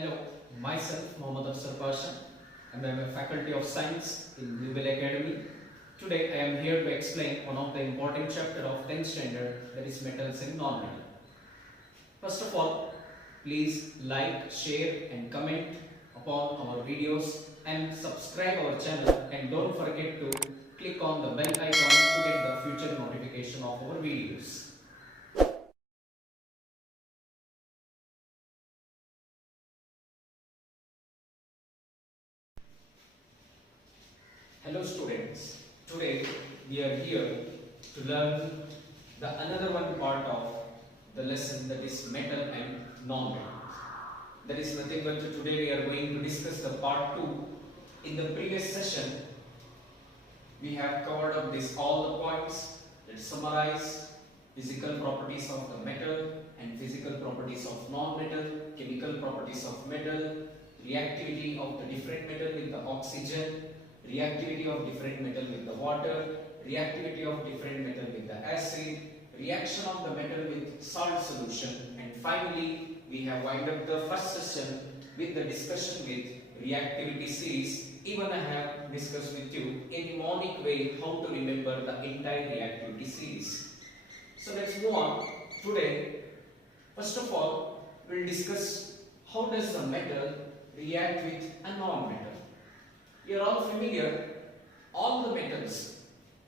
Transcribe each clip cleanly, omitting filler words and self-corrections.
Hello, myself Mohammed PASHA and I am a faculty of science in Global Academy. Today I am here to explain one of the important chapter of 10th standard, that is metals and non-metal. First of all, please like, share and comment upon our videos and subscribe our channel, and don't forget to click on the bell icon to get the future notification of our videos. Hello students, today we are here to learn the another one part of the lesson, that is metal and non-metal. That is nothing but today we are going to discuss the part 2. In the previous session we have covered up this all the points. Let's summarize: physical properties of the metal and physical properties of non-metal, chemical properties of metal, reactivity of the different metal with the oxygen, reactivity of different metal with the water, reactivity of different metal with the acid, reaction of the metal with salt solution, and finally we have wind up the first session with the discussion with reactivity series. Even I have discussed with you in mnemonic way how to remember the entire reactivity series. So let's move on. Today, first of all, we will discuss how does the metal react with a non-metal. You are all familiar, all the metals,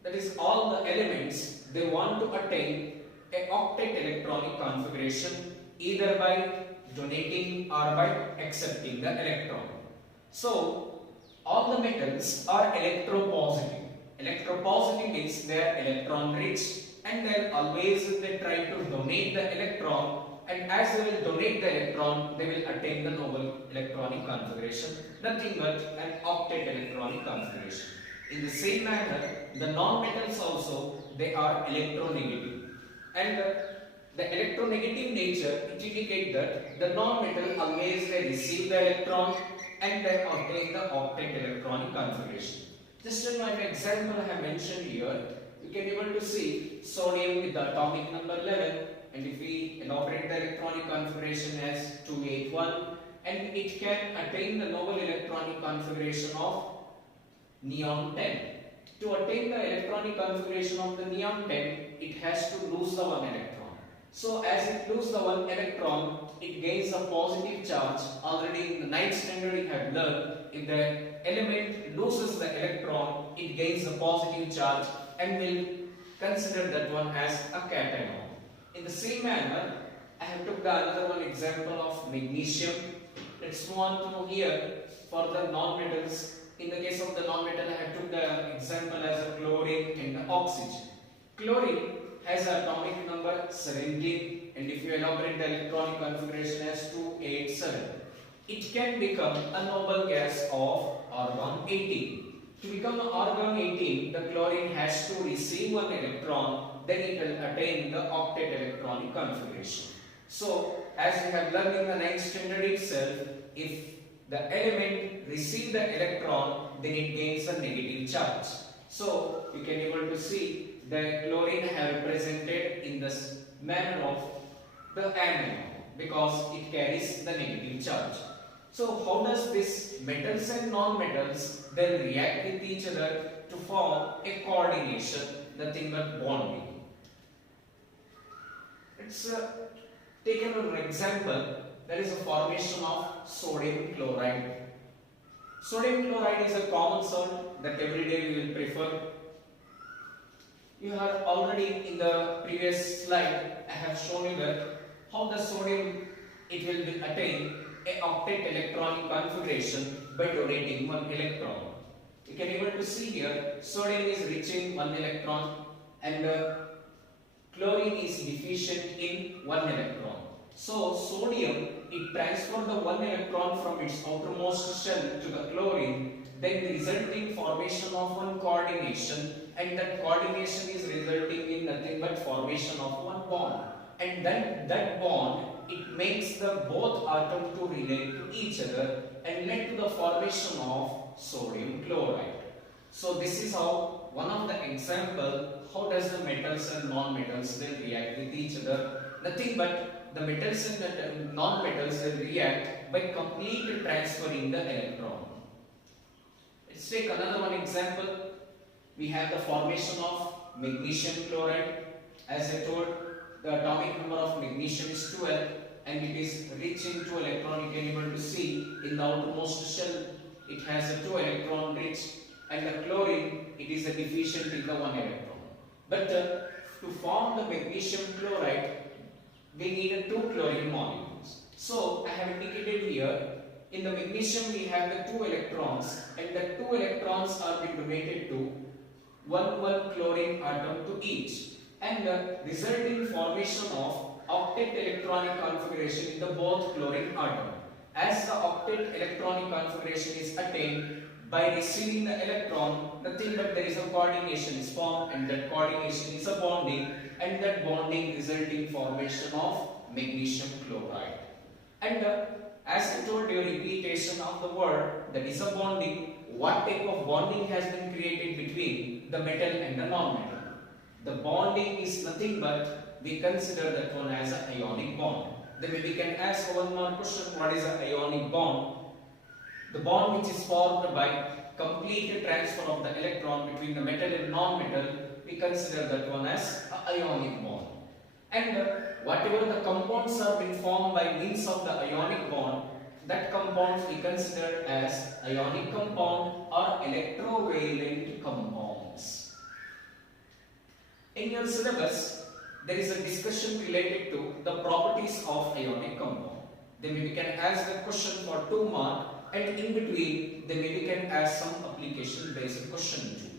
that is all the elements, they want to attain a octet electronic configuration either by donating or by accepting the electron. So all the metals are electropositive. Electropositive means they are electron rich, and then always they try to donate the electron, and as they will donate the electron, they will attain the noble electronic configuration, nothing but an octet electronic configuration. In the same manner, the non-metals also, they are electronegative, and the electronegative nature, it indicates that the non-metal always they receive the electron and then obtain the octet electronic configuration. Just an example I have mentioned here, you can able to see sodium with the atomic number 11, and if we elaborate the electronic configuration as 281, and it can attain the noble electronic configuration of neon 10. To attain the electronic configuration of the neon 10, it has to lose the one electron. So as it loses the one electron, it gains a positive charge. Already in the 9th standard we have learned, if the element loses the electron, it gains a positive charge and will consider that one as a cation. In the same manner, I have took the another one example of magnesium. Let's move on to here for the non-metals. In the case of the non-metal, I have took the example as a chlorine and the oxygen. Chlorine has an atomic number 17, and if you elaborate the electronic configuration as 287, it can become a noble gas of argon 18. To become argon 18, the chlorine has to receive one electron, then it will attain the octet electronic configuration. So, as we have learned in the 9th standard itself, if the element receives the electron, then it gains a negative charge. So, you can able to see the chlorine have represented in this manner of the anion because it carries the negative charge. So how does this metals and non-metals then react with each other to form a coordination, nothing but bonding? Let's take an example. There is a formation of sodium chloride. Sodium chloride is a common salt that every day we will prefer. You have already in the previous slide, I have shown you that how the sodium it will attain a octet electronic configuration by donating one electron. You can able to see here, sodium is reaching one electron and chlorine is deficient in one electron. So sodium, it transfers the one electron from its outermost shell to the chlorine, then resulting formation of one coordination, and that coordination is resulting in nothing but formation of one bond, and then that bond, it makes the both atoms to relate to each other and led to the formation of sodium chloride. So this is how one of the example how does the metals and non-metals will react with each other. Nothing but the metals and the non-metals will react by complete transferring the electron. Let's take another one example. We have the formation of magnesium chloride. As I told, the atomic number of magnesium is 12 and it is rich in 2 electron. You can able to see in the outermost shell it has a 2 electron rich, and the chlorine it is a deficient in the 1 electron. But to form the magnesium chloride we need 2 chlorine molecules. So I have indicated here in the magnesium we have the 2 electrons, and the 2 electrons are being donated to 1 chlorine atom to each, and the resulting formation of octet electronic configuration in the both chlorine atom. As the octet electronic configuration is attained by receiving the electron, nothing but there is a coordination is formed, and that coordination is a bonding, and that bonding resulting formation of magnesium chloride. And as I told you, repetition of the word, that is a bonding. What type of bonding has been created between the metal and the non-metal? The bonding is nothing but we consider that one as an ionic bond. Then we can ask one more question: what is an ionic bond? The bond which is formed by complete transfer of the electron between the metal and non-metal, we consider that one as an ionic bond. And whatever the compounds are being formed by means of the ionic bond, that compounds we consider as ionic compound or electrovalent compounds. In your syllabus, there is a discussion related to the properties of ionic compound. Then we can ask the question for 2 marks, and in between, then we can ask some application based question too.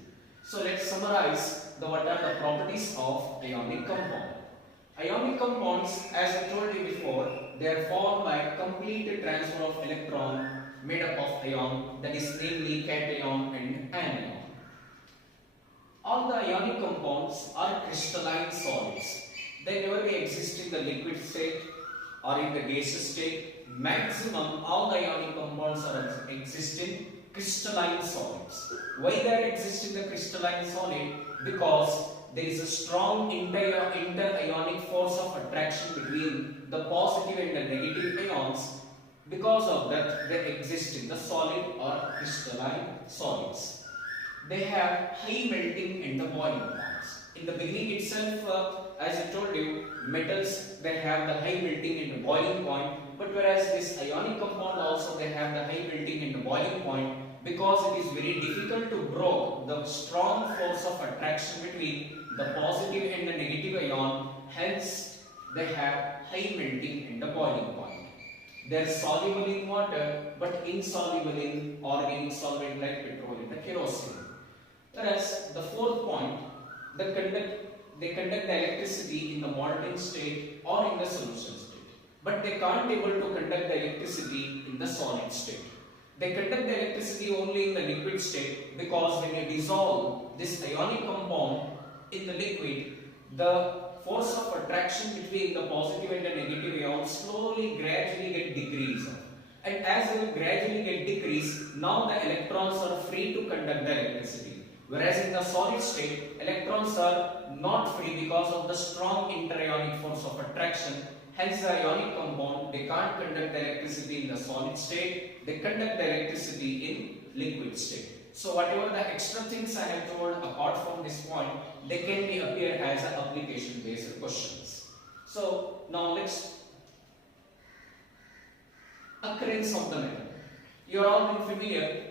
So let's summarize what are the properties of ionic compound. Ionic compounds, as I told you before, they are formed by complete transfer of electron made up of ion, that is namely cation and anion. All the ionic compounds are crystalline solids. They never may exist in the liquid state or in the gaseous state. Maximum all the ionic compounds are exist in crystalline solids. Why they exist in the crystalline solid? Because there is a strong inter-ionic force of attraction between the positive and the negative ions. Because of that, they exist in the solid or crystalline solids. They have high melting and the boiling points. In the beginning itself, as I told you, metals they have the high melting and the boiling point. But whereas this ionic compound also they have the high melting and the boiling point, because it is very difficult to break the strong force of attraction between the positive and the negative ion, hence they have high melting and the boiling point. They are soluble in water but insoluble in organic solvent like petrol and the kerosene. Whereas the 4th point, they conduct the electricity in the molten state or in the solution state, but they can't able to conduct the electricity in the solid state. They conduct the electricity only in the liquid state, because when you dissolve this ionic compound in the liquid, the force of attraction between the positive and the negative ions slowly gradually get decreased. And as it will gradually get decreased, now the electrons are free to conduct the electricity. Whereas in the solid state, electrons are not free because of the strong inter-ionic force of attraction. Hence the ionic compound, they can't conduct the electricity in the solid state, they conduct the electricity in liquid state. So whatever the extra things I have told apart from this point, they can be appear as application based questions. So now let's occurrence of the metal. You are all been familiar,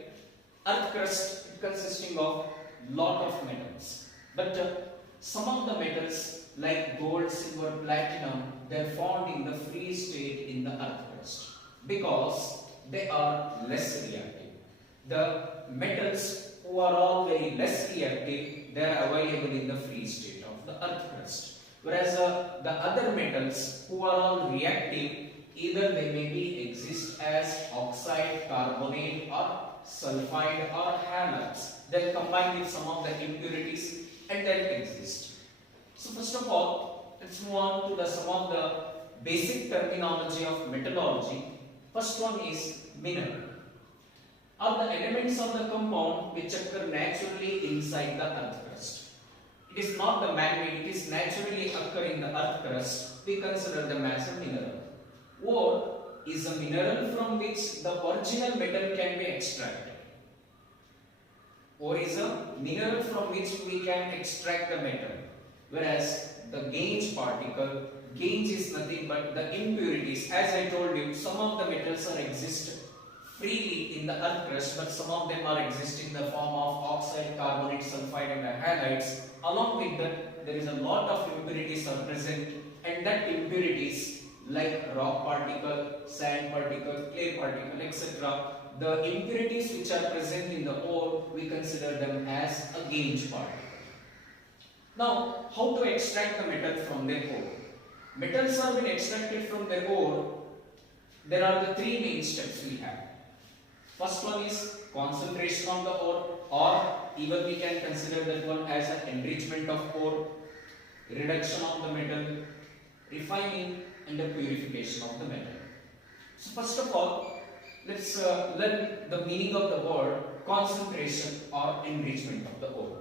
earth crust consisting of lot of metals, but some of the metals like gold, silver, platinum, they are found in the free state in the earth crust because they are less reactive. The metals who are all very less reactive, they are available in the free state of the earth crust. Whereas the other metals who are all reactive, either they may be exist as oxide, carbonate or sulfide or halides. They'll combine with some of the impurities and they'll exist. So first of all, let's move on to some of the basic terminology of metallurgy. First one is mineral. Are the elements of the compound which occur naturally inside the earth crust. It is not the man-made, it is naturally occur in the earth crust. we consider them as a mineral. Ore is a mineral from which the original metal can be extracted. Ore is a mineral from which we can extract the metal. Whereas the gangue particle, gangue is nothing but the impurities. As I told you, some of the metals are exist freely in the earth crust, but some of them are exist in the form of oxide, carbonate, sulfide and halides. Along with that, there is a lot of impurities are present, and that impurities like rock particle, sand particle, clay particle, etc. The impurities which are present in the ore, we consider them as a gangue particle. Now, how to extract the metal from their ore? Metals are being extracted from their ore. There are the three main steps we have. First one is concentration of the ore, or even we can consider that one as an enrichment of ore, reduction of the metal, refining and the purification of the metal. So first of all, let's learn the meaning of the word concentration or enrichment of the ore.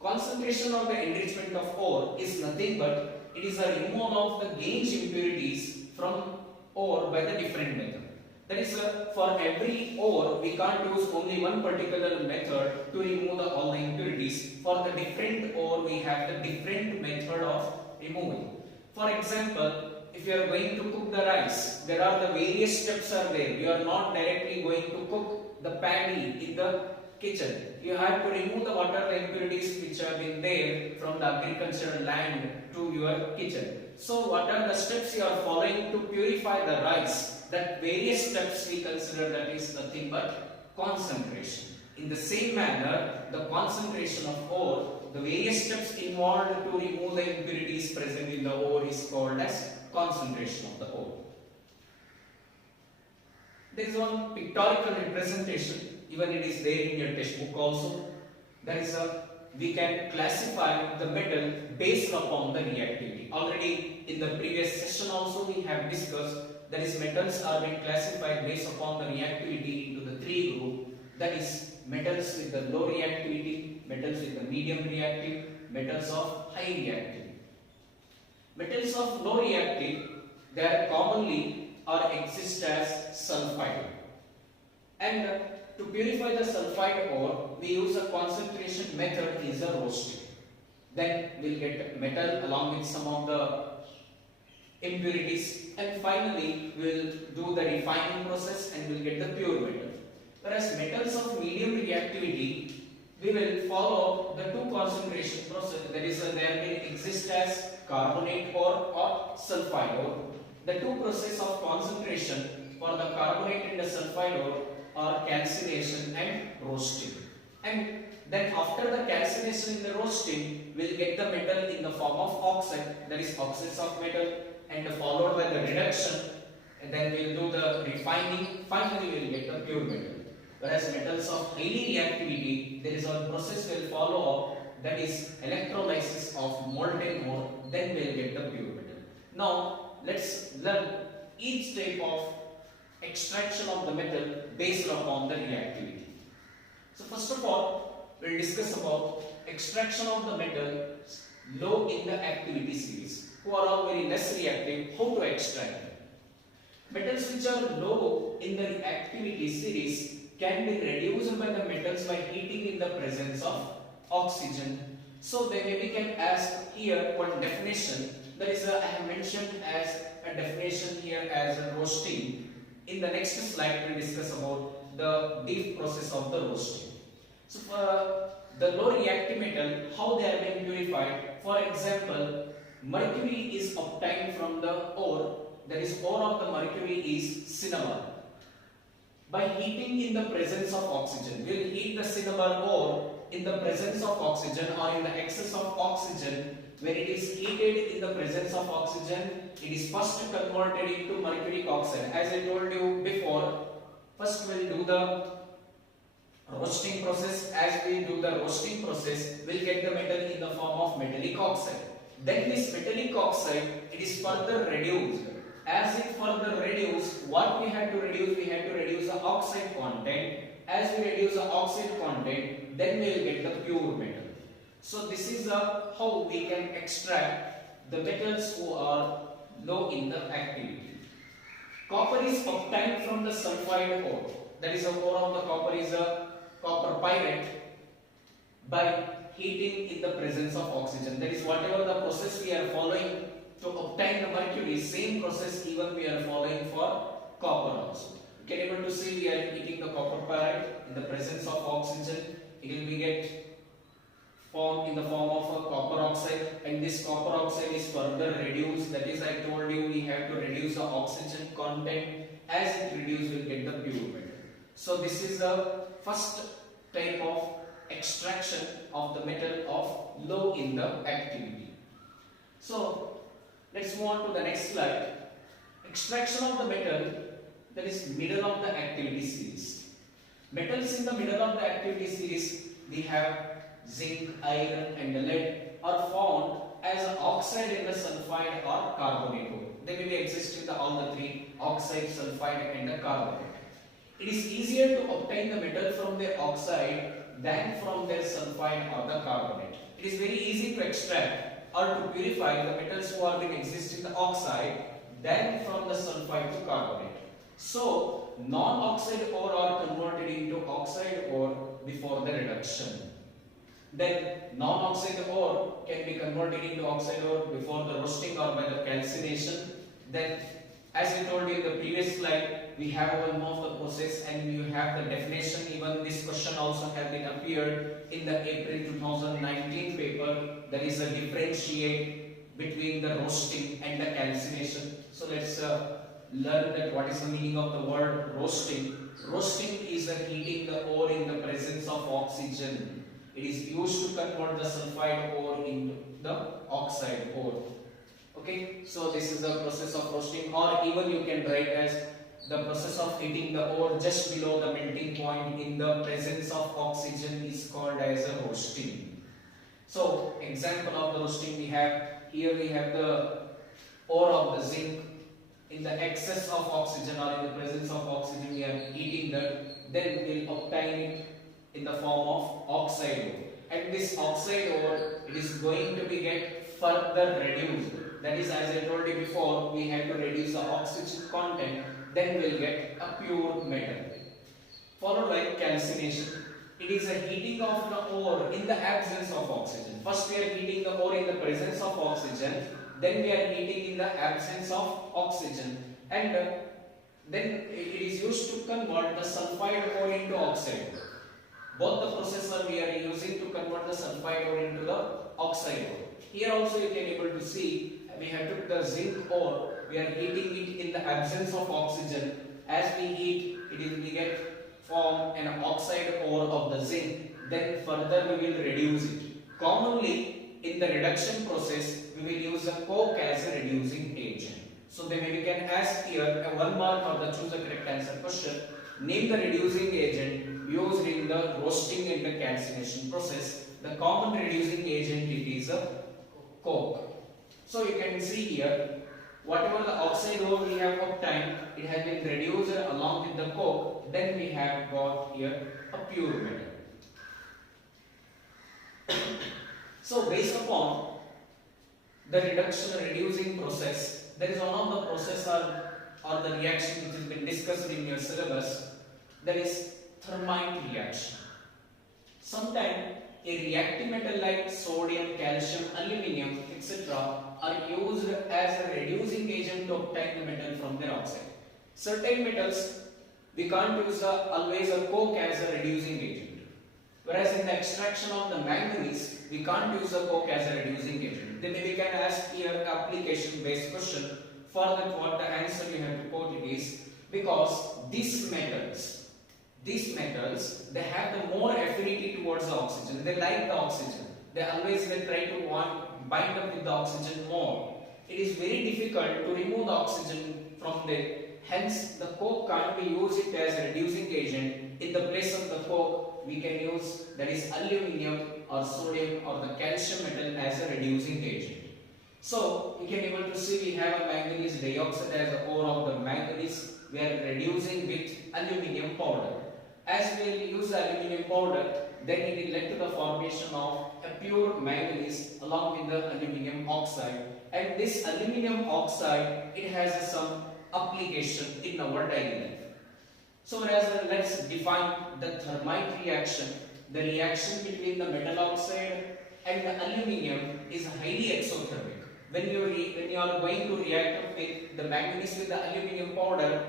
Concentration or the enrichment of ore is nothing but it is a removal of the gangue impurities from ore by the different method. That is, for every ore we can't use only one particular method to remove all the impurities. For the different ore we have the different method of removing. For example, if you are going to cook the rice, there are the various steps are there. You are not directly going to cook the paddy in the kitchen. You have to remove the water impurities which have been there from the agricultural land to your kitchen. So what are the steps you are following to purify the rice? That various steps we consider that is nothing but concentration. In the same manner, the concentration of ore, the various steps involved to remove the impurities present in the ore is called as concentration of the ore. There is one pictorial representation, even it is there in your textbook also. There is we can classify the metal based upon the reactivity. Already in the previous session also we have discussed that is metals are being classified based upon the reactivity into the three groups. That is metals with the low reactivity, metals with the medium reactive, metals of high reactivity. Metals of low reactive, they are commonly or exist as sulfide. And to purify the sulfide ore, we use a concentration method is a roasting. Then we'll get metal along with some of the impurities, and finally we'll do the refining process and we'll get the pure metal. Whereas metals of medium reactivity, we will follow the two concentration process. That is, there will exist as carbonate ore or sulfide ore. The two process of concentration for the carbonate and the sulfide ore are calcination and roasting. And then after the calcination and the roasting, we'll get the metal in the form of oxide, that is oxides of metal, and followed by the reduction, and then we'll do the refining. Finally, we'll get the pure metal. Whereas metals of highly reactivity, there is one process we'll follow up, that is electrolysis of molten ore. Then we'll get the pure metal. Now let's learn each type of extraction of the metal based upon the reactivity. So first of all, we'll discuss about extraction of the metal low in the activity series, who are all very less reactive. How to extract them? Metals which are low in the reactivity series can be reduced by the metals by heating in the presence of oxygen. So then we can ask here one definition. That is, I have mentioned as a definition here as a roasting. In the next slide, we will discuss about the deep process of the roasting. So for the low reactive metal, how they are being purified. For example, mercury is obtained from the ore. That is, ore of the mercury is cinnabar. By heating in the presence of oxygen, we will heat the cinnabar ore in the presence of oxygen or in the excess of oxygen. When it is heated in the presence of oxygen, it is first converted into mercuric oxide. As I told you before, first we will do the roasting process. As we do the roasting process, we will get the metal in the form of metallic oxide. Then this metallic oxide, it is further reduced. As it further reduced, what we had to reduce? We had to reduce the oxide content. As we reduce the oxide content, then we will get the pure metal. So this is how we can extract the metals who are low in the activity. Copper is obtained from the sulfide ore. That is, the ore of the copper is a copper pyrite by heating in the presence of oxygen. That is, whatever the process we are following to obtain the mercury, same process even we are following for copper also. You can able to see we are heating the copper pyrite in the presence of oxygen. It will be get formed in the form of a copper oxide, and this copper oxide is further reduced. That is, I told you we have to reduce the oxygen content. As it reduces, we will get the pure metal. So this is the first type of extraction of the metal of low in the activity. So let's move on to the next slide. Extraction of the metal that is middle of the activity series. Metals in the middle of the activity series, we have zinc, iron and lead are found as oxide in the sulfide or carbonate ore. They may be exist in all the three: oxide, sulfide and the carbonate. It is easier to obtain the metal from the oxide than from their sulfide or the carbonate. It is very easy to extract or to purify the metals who are being exist in the oxide than from the sulfide to carbonate. So non-oxide ore are converted into oxide ore before the reduction. Then non-oxide ore can be converted into oxide ore before the roasting or by the calcination. Then, as I told you in the previous slide, we have one more of the process, and you have the definition. Even this question also has been appeared in the April 2019 paper. That is a differentiate between the roasting and the calcination. So let's learn that what is the meaning of the word roasting. Roasting is the heating the ore in the presence of oxygen. It is used to convert the sulfide ore into the oxide ore. Okay, so this is the process of roasting, or even you can write as the process of heating the ore just below the melting point in the presence of oxygen is called as a roasting. So example of the roasting we have here, we have the ore of the zinc. In the excess of oxygen or in the presence of oxygen we are heating that, then we will obtain it in the form of oxide ore. And this oxide ore, it is going to be get further reduced. That is, as I told you before, we have to reduce the oxygen content, then we will get a pure metal. Followed by calcination. It is a heating of the ore in the absence of oxygen. First we are heating the ore in the presence of oxygen, then we are heating in the absence of oxygen, and then it is used to convert the sulfide ore into oxide. Both the processes we are using to convert the sulfide ore into the oxide ore. Here also you can able to see we have took the zinc ore, we are heating it in the absence of oxygen. As we heat, it will get form an oxide ore of the zinc. Then further we will reduce it. Commonly in the reduction process, we will use a coke as a reducing agent. So then we can ask here a 1 mark or the choose the correct answer question. Name the reducing agent used in the roasting and the calcination process. The common reducing agent it is a coke. So you can see here whatever the oxide ore we have obtained, it has been reduced along with the coke. Then we have got here a pure metal. So based upon the reduction reducing process, there is one of the process or the reaction which has been discussed in your syllabus, that is thermite reaction. Sometimes a reactive metal like sodium, calcium, aluminium, etc. are used as a reducing agent to obtain the metal from their oxide. Certain metals we can't use always a coke as a reducing agent. Whereas in the extraction of the manganese, we can't use a coke as a reducing agent. Then we can ask here application based question. For that, what the answer you have to quote it is, because these metals, they have the more affinity towards the oxygen. They like the oxygen. They always will try to bind up with the oxygen more. It is very difficult to remove the oxygen from there. Hence, the coke can't be used as a reducing agent. In the place of the coke, we can use that is aluminium or sodium or the calcium metal as a reducing agent. So, you can able to see we have a manganese dioxide as the ore of the manganese. We are reducing with aluminium powder. As we will use the aluminium powder, then it will lead to the formation of a pure manganese along with the aluminium oxide. and this aluminum oxide, it has some application in our daily life. So whereas let's define the thermite reaction. The reaction between the metal oxide and the aluminium is highly exothermic. When you are going to react with the manganese with the aluminium powder,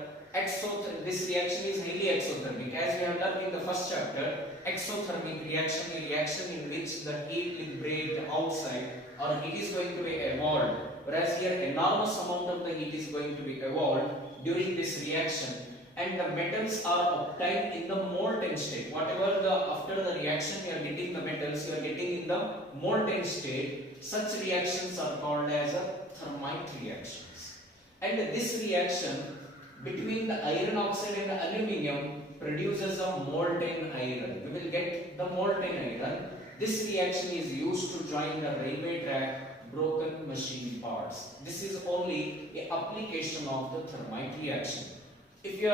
this reaction is highly exothermic. As we have learned in the first chapter, exothermic reaction is a reaction in which the heat will break the outside or heat is going to be evolved. Whereas here enormous amount of the heat is going to be evolved during this reaction, and the metals are obtained in the molten state. Whatever after the reaction you are getting the metals, you are getting in the molten state. Such reactions are called as thermite reactions. And this reaction between the iron oxide and the aluminium produces a molten iron. We will get the molten iron. This reaction is used to join the railway track broken machine parts. This is only an application of the thermite reaction. If you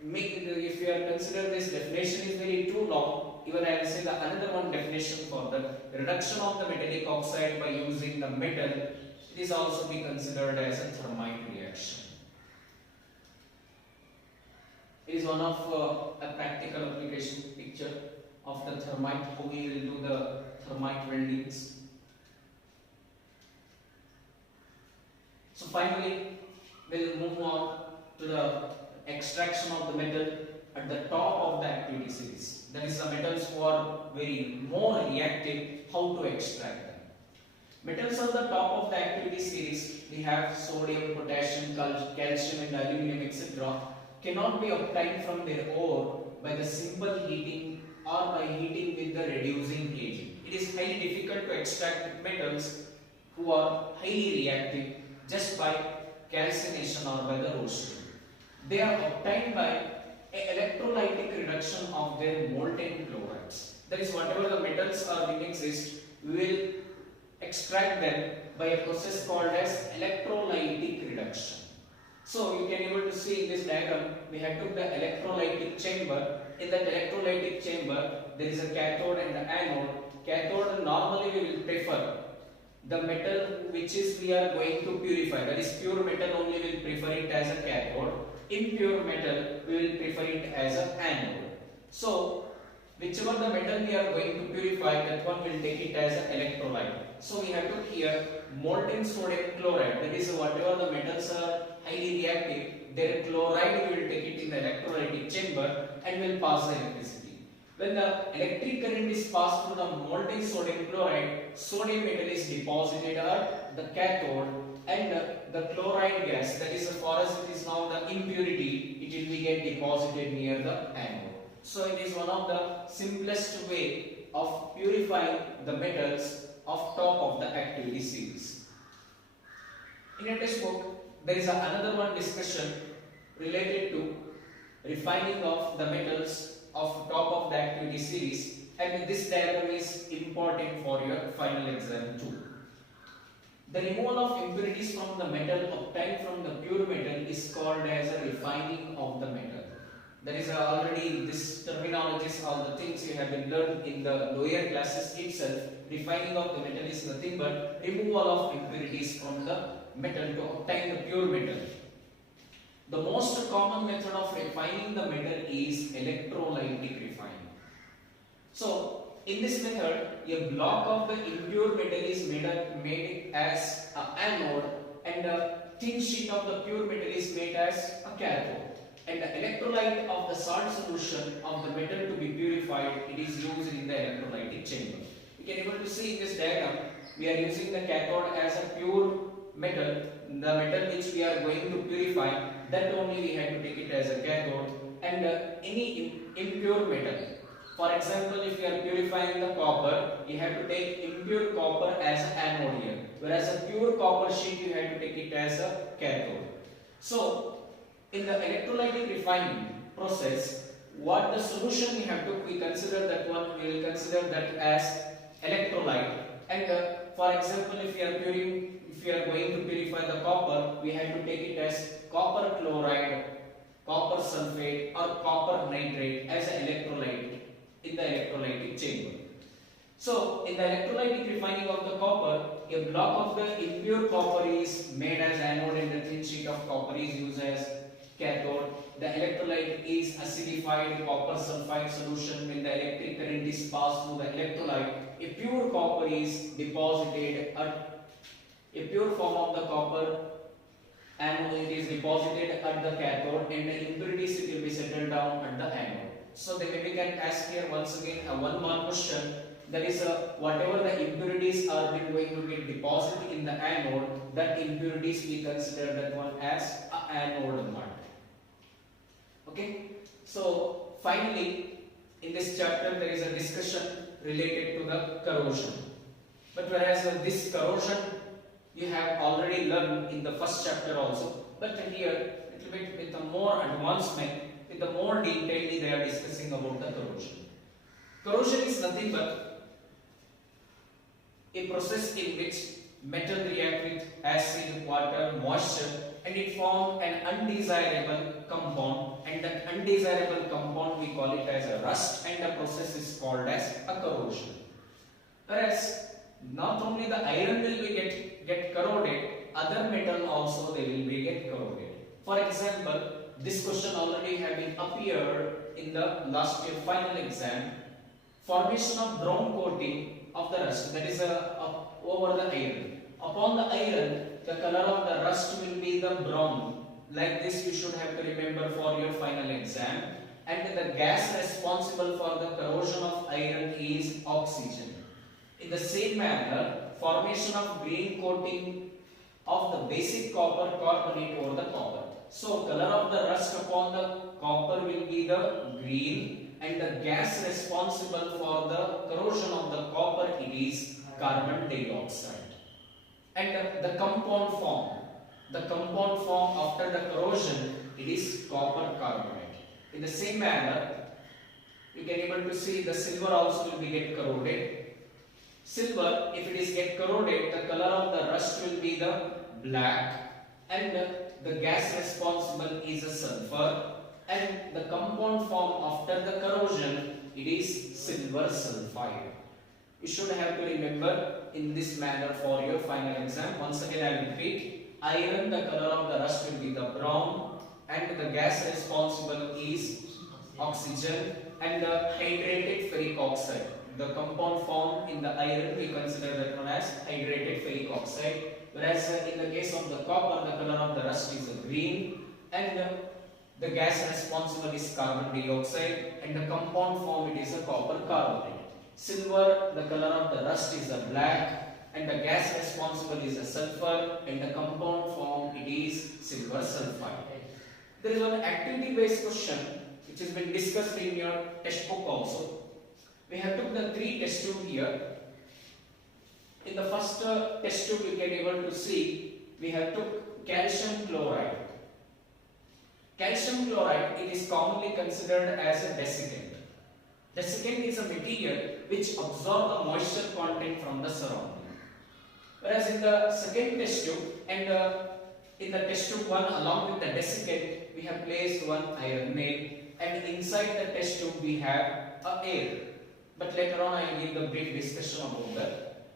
consider this definition is very too long, even I will say the another one definition for the reduction of the metallic oxide by using the metal, it is also be considered as a thermite reaction. It is one of a practical application picture of the thermite, how we will do the thermite weldings. So finally, we will move on to the extraction of the metal at the top of the activity series. That is the metals who are very more reactive, how to extract them. Metals on the top of the activity series, we have sodium, potassium, calcium and aluminum etc. cannot be obtained from their ore by the simple heating or by heating with the reducing agent. It is highly difficult to extract metals who are highly reactive just by calcination or by the roasting. They are obtained by electrolytic reduction of their molten chlorides. That is, whatever the metals are will exist, we will extract them by a process called as electrolytic reduction. So you can able to see in this diagram, we have took the electrolytic chamber. In that electrolytic chamber, there is a cathode and an anode. Cathode normally we will prefer the metal which is we are going to purify. That is pure metal only we will prefer it as a cathode. Impure metal we will prefer it as an anode. So whichever the metal we are going to purify, that one will take it as an electrolyte. So we have to here molten sodium chloride. That is whatever the metals are highly reactive, their chloride we will take it in the electrolytic chamber and will pass the electricity. When the electric current is passed through the molten sodium chloride, sodium metal is deposited at the cathode, and the chloride gas, that is for us it is now the impurity, it will be get deposited near the anode. So it is one of the simplest way of purifying the metals of top of the activity series. In a textbook, there is another one discussion related to refining of the metals of top of the activity series, and this diagram is important for your final exam too. The removal of impurities from the metal obtained from the pure metal is called as a refining of the metal. That is already this terminologies, all the things you have been learned in the lower classes itself. Refining of the metal is nothing but removal of impurities from the metal to obtain the pure metal. The most common method of refining the metal is electrolytic refining. So in this method, a block of the impure metal is made as an anode, and a thin sheet of the pure metal is made as a cathode. And the electrolyte of the salt solution of the metal to be purified, it is used in the electrolytic chamber. You can able to see in this diagram, we are using the cathode as a pure metal, the metal which we are going to purify, that only we have to take it as a cathode, and any impure metal. For example, if you are purifying the copper, you have to take impure copper as an anode here, whereas a pure copper sheet you have to take it as a cathode. So in the electrolytic refining process, what the solution we have to, we consider that one, we will consider that as electrolyte. And for example, if you are going to purify the copper, we have to take it as copper chloride, copper sulfate or copper nitrate as an electrolyte in the electrolytic chamber. So in the electrolytic refining of the copper, a block of the impure copper is made as anode and the thin sheet of copper is used as cathode. The electrolyte is acidified copper sulfide solution. When the electric current is passed through the electrolyte, a pure copper is deposited at a pure form of the copper anode is deposited at the cathode, and the impurities it will be settled down at the anode. So they maybe can ask here once again a one more question. That is whatever the impurities are going to get deposited in the anode, that impurities we consider that one as a anode mud. Okay. So finally in this chapter there is a discussion related to the corrosion. But whereas this corrosion you have already learned in the first chapter also, but here little bit with a more advancement, with the more detailedly they are discussing about the corrosion. Corrosion is nothing but a process in which metal react with acid, water, moisture, and it forms an undesirable compound, and that undesirable compound we call it as a rust, and the process is called as a corrosion. Whereas not only the iron will be get corroded, other metal also they will be get corroded. For example, this question already have been appeared in the last year final exam. Formation of brown coating of the rust, that is over the iron. Upon the iron, the color of the rust will be the brown. Like this you should have to remember for your final exam. And the gas responsible for the corrosion of iron is oxygen. In the same manner, formation of green coating of the basic copper carbonate over the copper. So color of the rust upon the copper will be the green, and the gas responsible for the corrosion of the copper it is carbon dioxide. And the compound form after the corrosion it is copper carbonate. In the same manner, you can able to see the silver also will be get corroded. Silver, if it is get corroded, the color of the rust will be the black, and the gas responsible is a sulfur, and the compound form after the corrosion it is silver sulfide. You should have to remember in this manner for your final exam. Once again I will repeat: iron, the color of the rust will be the brown, and the gas responsible is oxygen, and the hydrated ferric oxide. The compound form in the iron we consider that one as hydrated ferric oxide, whereas in the case of the copper the color of the rust is green, and the gas responsible is carbon dioxide, and the compound form it is a copper carbonate. Silver, the color of the rust is a black, and the gas responsible is a sulfur, and the compound form it is silver sulfide. There is one activity based question which has been discussed in your textbook also. We have took the 3 test tube here. In the first test tube you can able to see we have took calcium chloride. Calcium chloride it is commonly considered as a desiccant. Desiccant is a material which absorbs the moisture content from the surrounding. Whereas in the second test tube and in the test tube 1 along with the desiccant we have placed one iron nail, and inside the test tube we have a air. But later on I will give the brief discussion about that.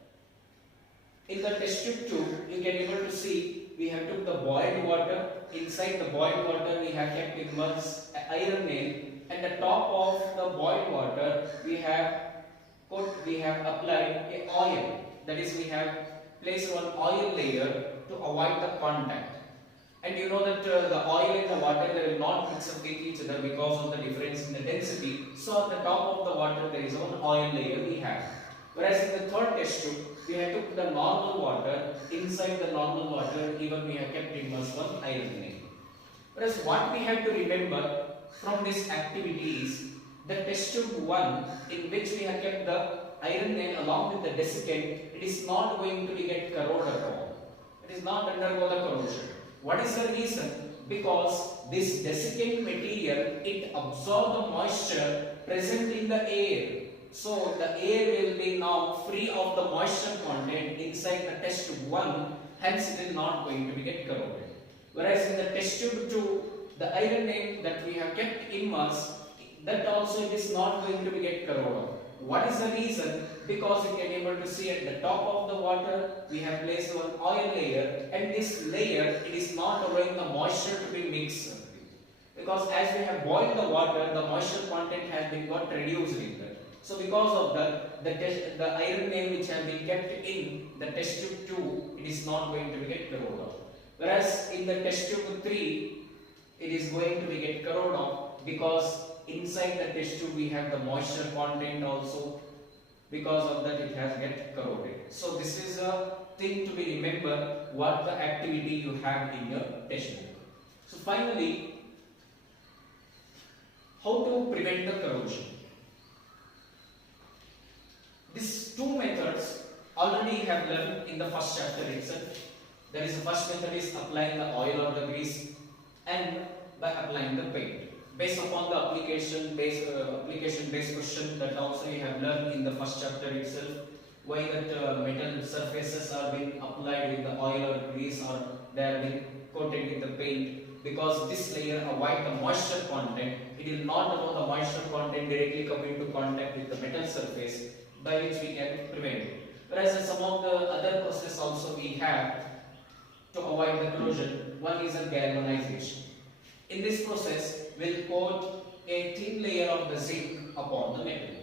In the test tube 2 you can able to see we have took the boiled water. Inside the boiled water we have kept immersed iron nail, and the top of the boiled water we have applied a oil. That is, we have placed one oil layer to avoid the contact. And you know that the oil and the water they will not mix up with each other because of the difference in the density. So at the top of the water there is one oil layer we have. Whereas in the third test tube we have took the normal water. Inside the normal water even we have kept immersed one iron nail. Whereas what we have to remember from this activity is the test tube 1 in which we have kept the iron nail along with the desiccant, it is not going to be get corroded at all. It is not undergo the corrosion. What is the reason? Because this desiccant material it absorbs the moisture present in the air. So the air will be now free of the moisture content inside the test tube 1, hence it is not going to be get corroded. Whereas in the test tube 2, the iron nail that we have kept immersed, that also it is not going to be get corroded. What is the reason? Because you can able to see at the top of the water we have placed one oil layer, and this layer it is not allowing the moisture to be mixed. Because as we have boiled the water, the moisture content has been got reduced in that. So because of that, the iron main which has been kept in the test tube 2, it is not going to be get corroded off. Whereas in the test tube 3, it is going to be get corroded off because inside the test tube we have the moisture content also. Because of that, it has get corroded. So this is a thing to be remember what the activity you have in your test book. So finally, how to prevent the corrosion? These two methods already have learned in the first chapter itself. There is the first method is applying the oil or the grease, and by applying the paint. Based upon the application based question that also you have learned in the first chapter itself, why that metal surfaces are being applied with the oil or grease, or they are being coated with the paint. Because this layer avoid the moisture content, it will not allow the moisture content directly come into contact with the metal surface, by which we can prevent it. Whereas some of the other process also we have to avoid the corrosion. One is a galvanization. In this process, we'll coat a thin layer of the zinc upon the metal.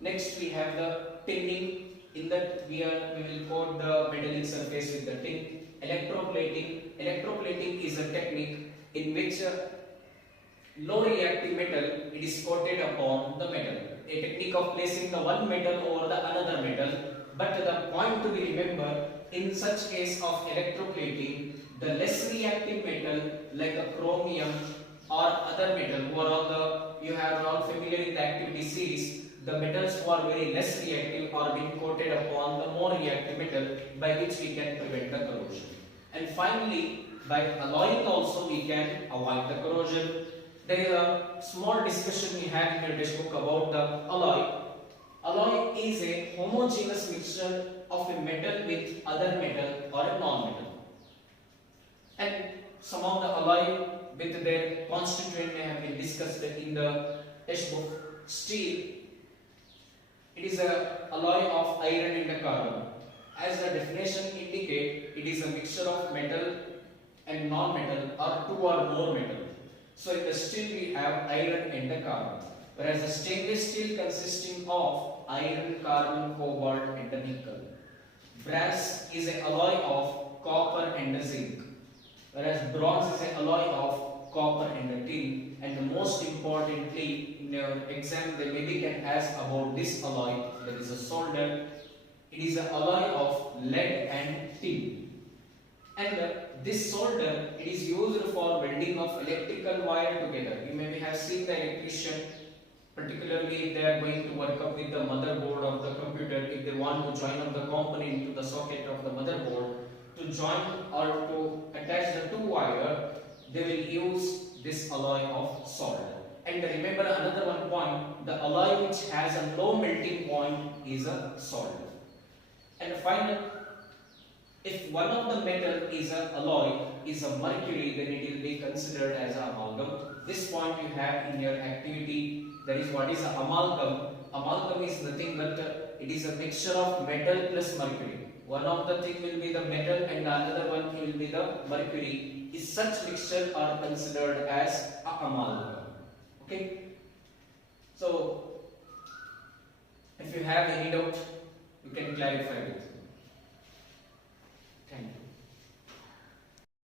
Next, we have the tinning. In that, we will coat the metallic surface with the tin. Electroplating. Electroplating is a technique in which low reactive metal it is coated upon the metal. A technique of placing the one metal over the another metal. But the point to be remembered, in such case of electroplating, the less reactive metal like a chromium or other metal, who are all the, you have all familiar in the activity series, the metals who are very less reactive are being coated upon the more reactive metal, by which we can prevent the corrosion. And finally, by alloying also we can avoid the corrosion. There is a small discussion we had in your textbook about the alloy. Alloy is a homogeneous mixture of a metal with other metal or a non-metal. And some of the alloy with their constituent have been discussed in the textbook. Steel, it is a alloy of iron and carbon. As the definition indicate, it is a mixture of metal and non-metal, or two or more metal. So in the steel we have iron and carbon. Whereas the stainless steel consisting of iron, carbon, cobalt and nickel. Brass is an alloy of copper and zinc. Whereas bronze is an alloy of copper and tin. And most importantly, in your exam they maybe can ask about this alloy, that is a solder. It is an alloy of lead and tin. And this solder, it is used for welding of electrical wire together. You may have seen the electrician, particularly if they are going to work up with the motherboard of the computer, if they want to join up the component into the socket of the motherboard, to join or to attach the two wire, they will use this alloy of solder. And remember another one point, the alloy which has a low melting point is a solder. And finally, if one of the metal is a alloy, is a mercury, then it will be considered as an amalgam. This point you have in your activity, that is what is an amalgam. Amalgam is nothing but it is a mixture of metal plus mercury. One of the thing will be the metal and the another one will be the mercury. Is such mixture are considered as an amalgam. Okay. So if you have any doubt, you can clarify it.